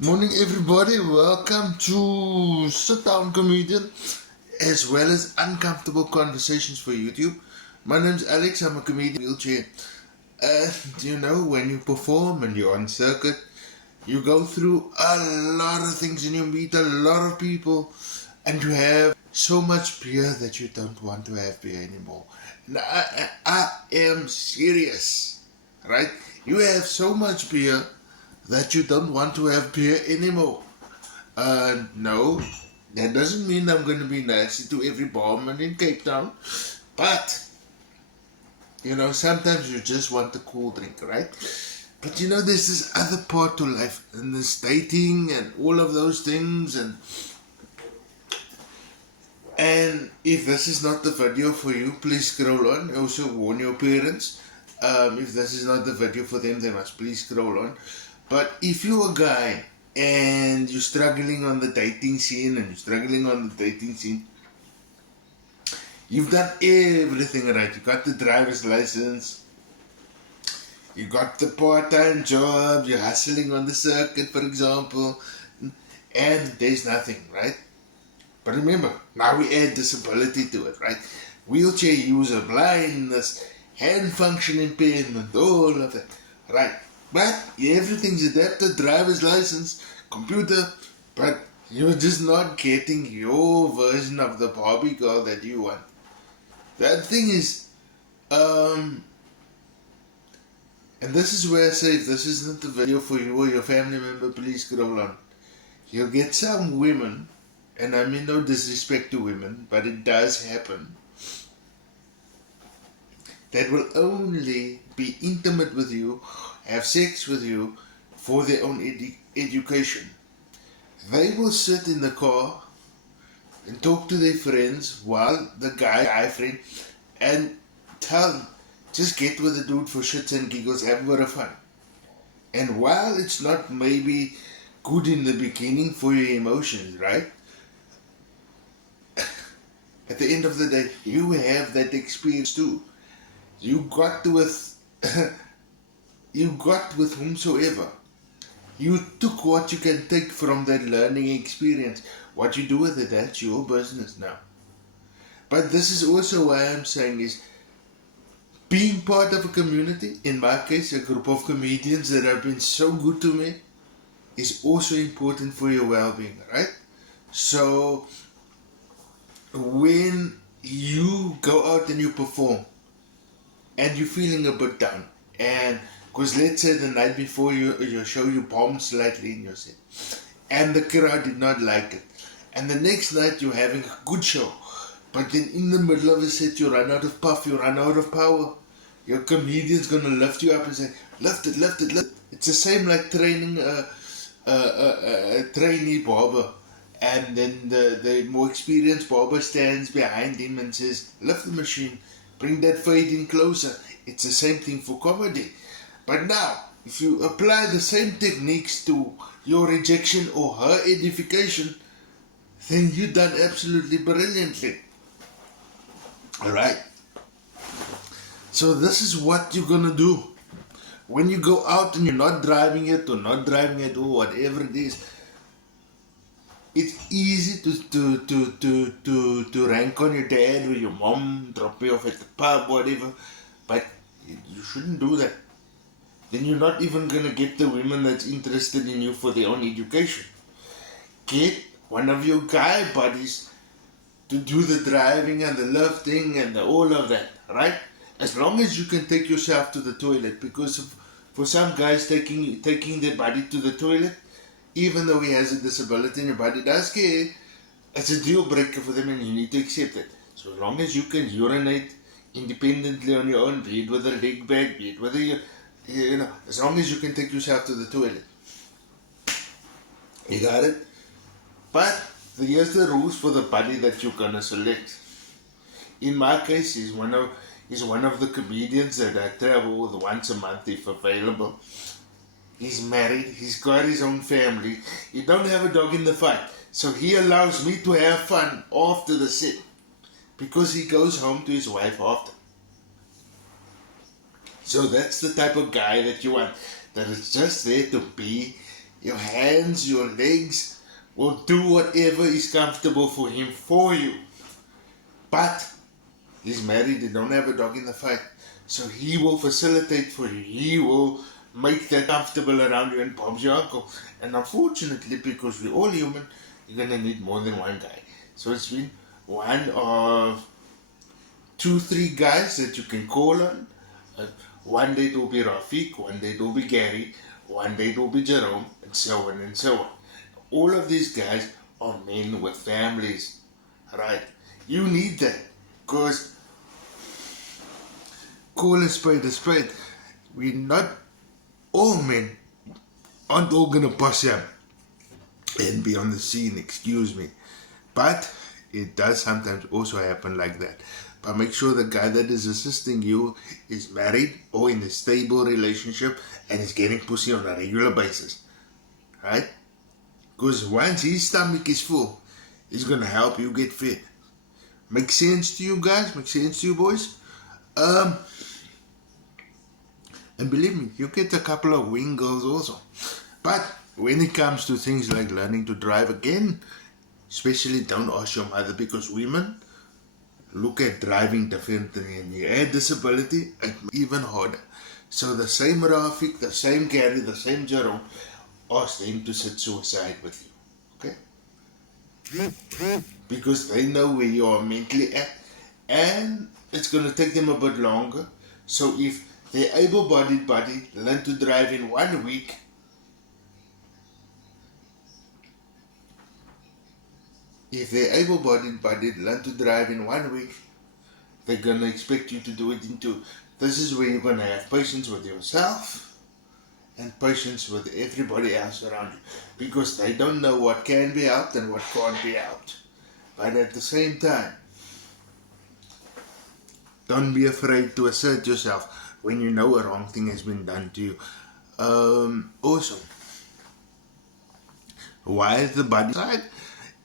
Morning, everybody. Welcome to Sit Down Comedian as well as Uncomfortable Conversations for YouTube. My name's Alex. I'm a comedian wheelchair. When you perform and you're on circuit, you go through a lot of things and you meet a lot of people and you have so much beer that you don't want to have beer anymore. And I am serious, right? You have so much beer that you don't want to have beer anymore. No, that doesn't mean I'm going to be nasty to every barman in Cape Town, but sometimes you just want a cool drink, right? But there's this other part to life, and this dating and all of those things, and if this is not the video for you, please scroll on. Also warn your parents. If this is not the video for them, they must please scroll on. But if you're a guy and you're struggling on the dating scene you've done everything right. You got the driver's license, you got the part-time job, you're hustling on the circuit, for example, and there's nothing, right? But remember, now we add disability to it, right? Wheelchair user, blindness, hand function impairment, all of that, right? But everything's adapted, driver's license, computer, but you're just not getting your version of the Barbie girl that you want. That thing is, and this is where I say, if this isn't the video for you or your family member, please scroll on. You'll get some women, and I mean no disrespect to women, but it does happen, that will only be intimate with you, have sex with you for their own education. They will sit in the car and talk to their friends while the guy friend and tell them, just get with the dude for shits and giggles, have a bit of fun. And while it's not maybe good in the beginning for your emotions, right? At the end of the day, you have that experience too. You got with whomsoever. You took what you can take from that learning experience. What you do with it, that's your business now. But this is also why I'm saying is being part of a community, in my case a group of comedians that have been so good to me, is also important for your well-being, right? So when you go out and you perform and you're feeling a bit down, and because let's say the night before your show you bombed slightly in your set and the crowd did not like it, and the next night you're having a good show, but then in the middle of a set you run out of puff, you run out of power, your comedian's gonna lift you up and say, lift it. It's the same like training a trainee barber, and then the more experienced barber stands behind him and says, lift the machine, bring that fade in closer. It's the same thing for comedy. But now, if you apply the same techniques to your rejection or her edification, then you've done absolutely brilliantly. Alright? So this is what you're gonna do. When you go out and you're not driving it or whatever it is, it's easy to rank on your dad or your mom, drop me off at the pub, whatever, but you shouldn't do that. Then you're not even going to get the women that's interested in you for their own education. Get one of your guy buddies to do the driving and the lifting and all of that, right? As long as you can take yourself to the toilet, because for some guys taking their buddy to the toilet, even though he has a disability and your body does care, it's a deal breaker for them and you need to accept it. So as long as you can urinate independently on your own, be it with a leg bag, be it with as long as you can take yourself to the toilet. You got it? But here's the rules for the buddy that you're gonna select. In my case, he's one of the comedians that I travel with once a month if available. He's married, he's got his own family, he don't have a dog in the fight. So he allows me to have fun after the set, because he goes home to his wife after. So that's the type of guy that you want, that is just there to be your hands, your legs, will do whatever is comfortable for him for you. But he's married, they don't have a dog in the fight. So he will facilitate for you. He will make that comfortable around you, and Bob's your uncle. And unfortunately, because we're all human, you're going to need more than one guy. So it's been one of 2-3 guys that you can call on. One day it will be Rafik, one day it will be Gary, one day it will be Jerome, and so on and so on. All of these guys are men with families, right? You need that, because call a spade a spade. We're not all men, aren't all gonna bust up and be on the scene, excuse me. But it does sometimes also happen like that. But make sure the guy that is assisting you is married or in a stable relationship and is getting pussy on a regular basis, right? Because once his stomach is full, he's gonna help you get fit. Make sense to you guys? Make sense to you boys? And believe me, you get a couple of wing girls also. But when it comes to things like learning to drive again, especially don't ask your mother, because women look at driving differently, and you add disability, it's even harder. So the same Rafik, the same Gary, the same Jerome, ask them to sit suicide with you, okay? Because they know where you are mentally at, and it's going to take them a bit longer. So if the able-bodied body learn to drive in 1 week, learn to drive in 1 week, they're going to expect you to do it in 2. This is where you're going to have patience with yourself and patience with everybody else around you, because they don't know what can be helped and what can't be helped. But at the same time, don't be afraid to assert yourself when you know a wrong thing has been done to you. Also, why the body side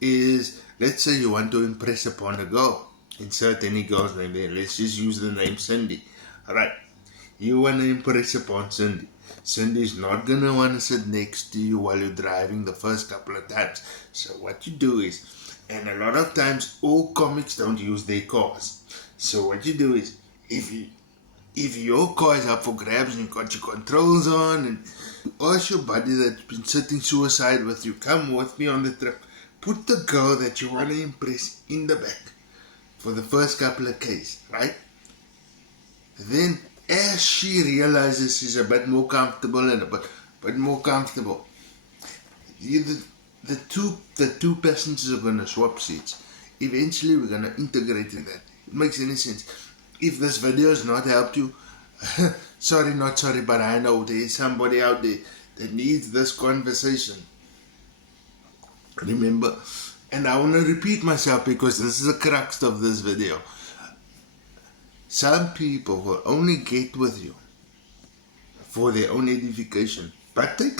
is, let's say you want to impress upon a girl. Insert any girl's name there. Let's just use the name Cindy. Alright, you want to impress upon Cindy. Cindy's not going to want to sit next to you while you're driving the first couple of times. So what you do is, and a lot of times all comics don't use their cars. So what you do is, if your car is up for grabs and you got your controls on, and you ask your buddy that's been sitting suicide with you, come with me on the trip. Put the girl that you want to impress in the back for the first couple of Ks, right? Then as she realizes she's a bit more comfortable and a bit more comfortable, the two passengers are going to swap seats. Eventually we're going to integrate in that. It makes any sense. If this video has not helped you, sorry, not sorry, but I know there's somebody out there that needs this conversation. Remember, and I want to repeat myself because this is the crux of this video. Some people will only get with you for their own edification, but take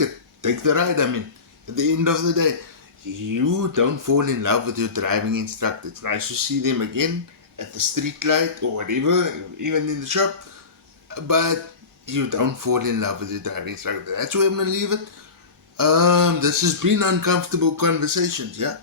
the ride. I mean, at the end of the day, you don't fall in love with your driving instructor. It's nice to see them again at the street light or whatever, even in the shop, but you don't fall in love with your driving instructor. That's where I'm going to leave it. This has been Uncomfortable Conversations, yeah?